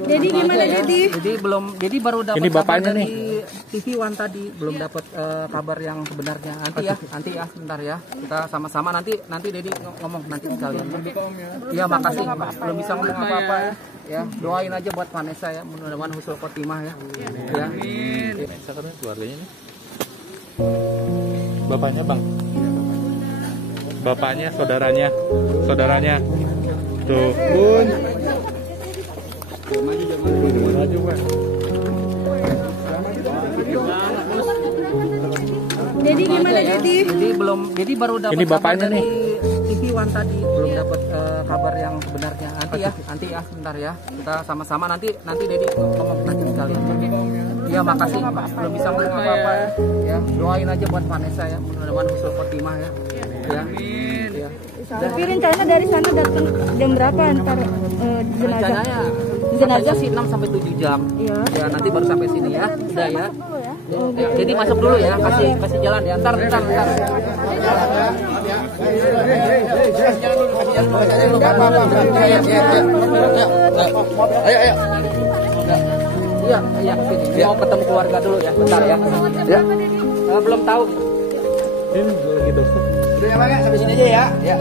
Jadi gimana Dedi? Jadi baru dapat ini bapaknya dari nih. TV One tadi, belum dapat kabar yang sebenarnya. Nanti ya, sebentar ya. Kita sama-sama nanti Dedi ngomong nanti sekalian. Iya, makasih. Belum bisa ngomong apa-apa ya. Ya, doain aja buat Vanessa ya, mudah-mudahan husnul khotimah ya. Ya. Amin. Sekarang keluarganya nih. Bapaknya Bang. Bapaknya, saudaranya. Tuh, Bun. Maju, Bang. Jadi gimana Dedi? Jadi baru dapat ini bapaknya dari nih. TV One tadi, belum dapat kabar yang sebenarnya. Nanti ya, sebentar ya. Kita sama-sama nanti Dedi ngomong nanti sekalian. Iya, makasih. Belum bisa ngomong apa-apa ya. Ya, doain aja buat Vanessa ya, mudah-mudahan husnul khotimah ya. Ya. Ya. Tapi rencana dari sana datang jam berapa antar jenazah? Jenazah sih 6 sampai 7 jam. Iya. Ya, nanti baru sampai sini ya. Udah ya. Ya, jadi masuk dulu ya, kasih jalan ya. Ntar. Ayo. Iya, sini. Mau ketemu keluarga dulu ya, bentar ya. Ya. Belum tahu. Ini lagi dokter. Udah ya, Bang, sampai sini aja ya. Ya.